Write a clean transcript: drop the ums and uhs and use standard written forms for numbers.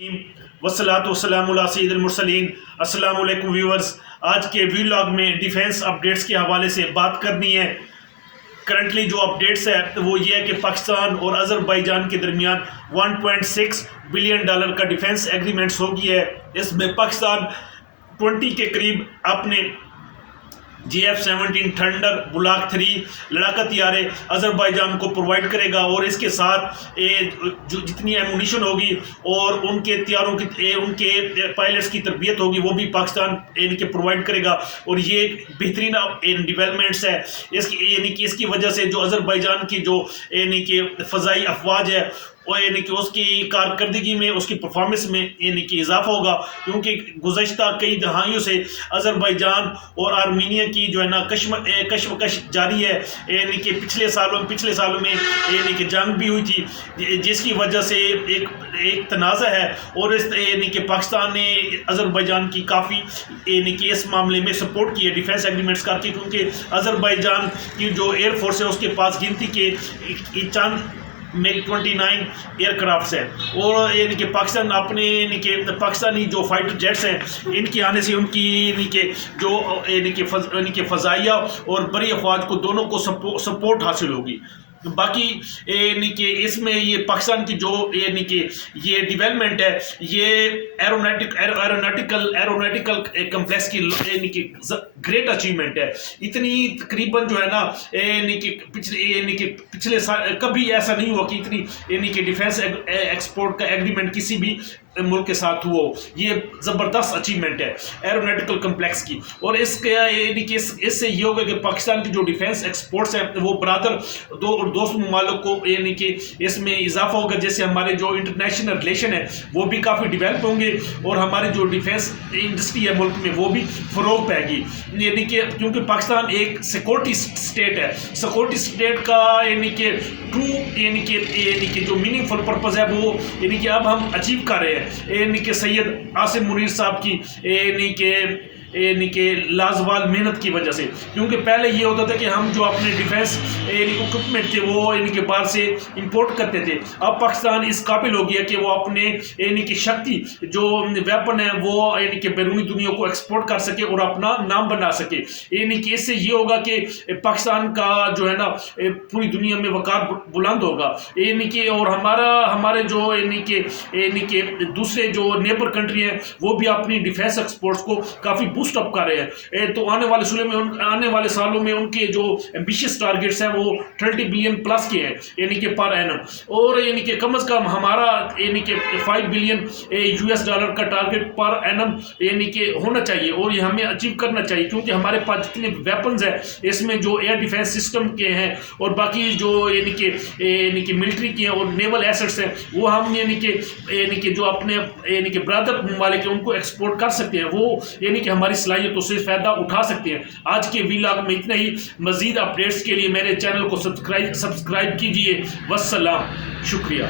वस्सलातु वस्सलामु अला सय्यिदिल मुरसलीन। अस्सलामु अलैकुम व्यूअर्स, आज के व्लॉग में डिफेंस अपडेट्स के हवाले से बात करनी है। करंटली जो अपडेट्स है वो ये है कि पाकिस्तान और अज़रबैजान के दरमियान 1.6 बिलियन डॉलर का डिफेंस एग्रीमेंट्स हो गया है। इसमें पाकिस्तान 20 के करीब अपने GF-17 थंडर ब्लॉक 3 लड़ाका तैयारे अज़रबैजान को प्रोवाइड करेगा और इसके साथ जो जितनी एमुनिशन होगी और उनके तैयारों की उनके पायलट्स की तरबियत होगी वो भी पाकिस्तान इनके प्रोवाइड करेगा। और ये एक बेहतरीन डेवलपमेंट्स है इसकी वजह से जो अज़रबैजान की जो फ़ज़ाई अफवाज है और कि उसकी कारकर्दगी में उसकी परफॉर्मेंस में इजाफा होगा, क्योंकि गुज़श्ता कई दहाइयों से अज़रबैजान और आर्मीनिया की जो है ना कशमकश जारी है। कि पिछले सालों में जंग भी हुई थी जिसकी वजह से एक तनाज़ा है और इस कि पाकिस्तान ने अज़रबैजान की काफ़ी इस मामले में सपोर्ट की है डिफेंस एग्रीमेंट्स करके, क्योंकि अज़रबैजान की जो एयर फोर्स है उसके पास गिनती के चंद MiG-29 एयरक्राफ्ट्स है और कि पाकिस्तान अपने पाकिस्तानी जो फाइटर जेट्स हैं इनके आने से उनकी जो फ़ज़ाइया और बरी अफवाज को दोनों को सपोर्ट हासिल होगी। बाकी इसमें ये पाकिस्तान की जो ये डेवलपमेंट है ये एरोनॉटिकल कम्प्लेक्स की ग्रेट अचीवमेंट है। इतनी तकरीबन जो है ना पिछले साल कभी ऐसा नहीं हुआ कि इतनी डिफेंस एक्सपोर्ट का एग्रीमेंट किसी भी मुल्क के साथ हुआ। ये ज़बरदस्त अचीवमेंट है एरोनॉटिकल कम्प्लेक्स की। और इससे ये होगा कि पाकिस्तान की जो डिफेंस एक्सपोर्ट्स हैं वो बरादर दोस्त ममालिक को इसमें इजाफा होगा, जैसे हमारे जो इंटरनेशनल रिलेशन है वो भी काफ़ी डेवलप होंगे और हमारी जो डिफेंस इंडस्ट्री है मुल्क में वो भी फ़रोग पाएगी। क्योंकि पाकिस्तान एक सिक्योरिटी स्टेट है। सिक्योरिटी स्टेट का ट्रू जो मीनिंगफुल पर्पज़ है वो अब हम अचीव कर रहे हैं सैयद आसिम मुनीर साहब की लाजवाल मेहनत की वजह से। क्योंकि पहले ये होता था कि हम जो अपने डिफेंस इक्विपमेंट थे वो बाहर से इंपोर्ट करते थे। अब पाकिस्तान इस काबिल हो गया कि वो अपने शक्ति जो वेपन है वो बैरूनी दुनिया को एक्सपोर्ट कर सके और अपना नाम बना सके। इससे ये होगा कि पाकिस्तान का जो है ना पूरी दुनिया में वकार बुलंद होगा। और हमारे जो दूसरे जो नेबर कंट्री हैं वो भी अपनी डिफेंस एक्सपोर्ट्स को काफ़ी बूस्ट अप कर रहे हैं। तो आने वाले सालों में उनके जो एम्बिशियस टारगेट्स हैं वो 30 बिलियन प्लस के हैं पर एनम। और कम से कम हमारा 5 बिलियन US डॉलर का टारगेट पर एनम होना चाहिए और ये हमें अचीव करना चाहिए, क्योंकि हमारे पास जितने वेपन्स हैं इसमें जो एयर डिफेंस सिस्टम के हैं और बाकी जो मिलिट्री के हैं और नेवल एसेट्स हैं वो हम जो अपने ब्रदर ममालिक हैं उनको एक्सपोर्ट कर सकते हैं। वो हमारी सलाहियतों से फ़ायदा उठा सकते हैं। आज के व्लॉग में इतना ही। मज़ीद अपडेट्स के लिए मेरे चैनल को सब्सक्राइब कीजिए। वस्सलाम, शुक्रिया।